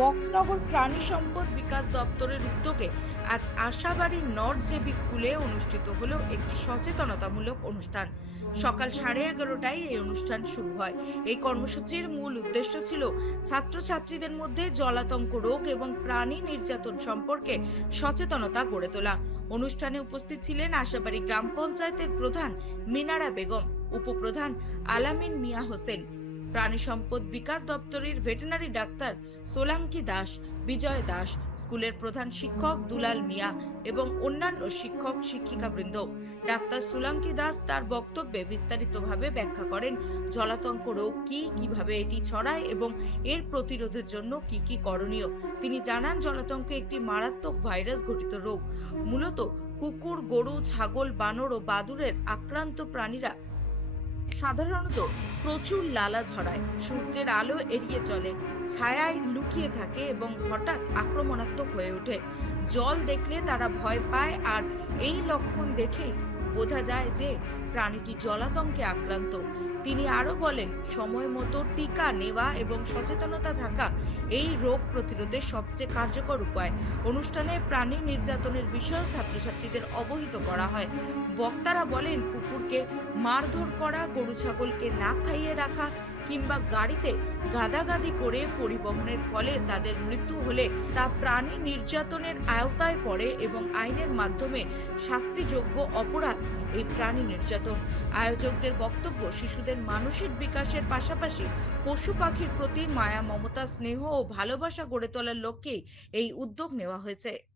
বক্সনগর প্রাণী সম্পদ বিকাশ দপ্তরের উদ্যোগে আজ আশাবাড়ি নর্থ জেবি স্কুলে অনুষ্ঠিত হলো একটি সচেতনতামূলক অনুষ্ঠান। সকাল সাড়ে এগারোটায় এই অনুষ্ঠান শুরু হয়। এই কর্মসূচির মূল উদ্দেশ্য ছিল ছাত্রছাত্রীদের মধ্যে জলাতঙ্ক রোগ এবং প্রাণী নির্যাতন সম্পর্কে সচেতনতা গড়ে তোলা। অনুষ্ঠানে উপস্থিত ছিলেন আশাবাড়ি গ্রাম পঞ্চায়েতের প্রধান মিনারা বেগম, উপপ্রধান আলামিন মিয়া হোসেন প্রাণী সম্পদ বিকাশ দপ্তরের ভেটেরিনারি ডাক্তার সোলাঙ্কি দাস, বিজয় দাস, স্কুলের প্রধান শিক্ষক দুলাল মিয়া এবং অন্যান্য শিক্ষক শিক্ষিকাবৃন্দ। ডাক্তার সোলাঙ্কি দাস তার বক্তব্যে বিস্তারিতভাবে ব্যাখ্যা করেন, জলাতঙ্ক রোগ কি, কীভাবে এটি ছড়ায় এবং এর প্রতিরোধের জন্য কি কি করণীয়। তিনি জানান, জলাতঙ্ক একটি মারাত্মক ভাইরাস ঘটিত রোগ। মূলত কুকুর, গরু, ছাগল, বানর ও বাদুড়ের আক্রান্ত প্রাণীরা সাধারণত প্রচুর লালা ঝরায়, সূর্যের আলো এড়িয়ে চলে, ছায়ায় লুকিয়ে থাকে এবং হঠাৎ আক্রমণাত্মক হয়ে ওঠে। জল দেখলে তারা ভয় পায় আর এই লক্ষণ দেখেই বোঝা যায় যে প্রাণীটি জলাতঙ্কে আক্রান্ত। তিনি আরও বলেন, সময় মতো টিকা নেওয়া এবং সচেতনতা থাকা এই রোগ প্রতিরোধের সবচেয়ে কার্যকর উপায়। অনুষ্ঠানে প্রাণী নির্যাতনের বিষয়ে ছাত্রছাত্রীদের অবহিত করা হয়। বক্তারা বলেন, কুকুরকে মারধর করা, গরু ছাগলকে না খাইয়ে রাখা কিংবা গাড়িতে গাদাগাদি করে পরিবহনের ফলে তাদের মৃত্যু হলে তা প্রাণী নির্যাতনের আওতায় পড়ে এবং আইনের মাধ্যমে শাস্তিযোগ্য অপরাধ এই প্রাণী নির্যাতন। আয়োজকদের বক্তব্য, শিশুদের মানসিক বিকাশের পাশাপাশি পশু পাখির প্রতি মায়া, মমতা, স্নেহ ও ভালোবাসা গড়ে তোলার লক্ষ্যেই এই উদ্যোগ নেওয়া হয়েছে।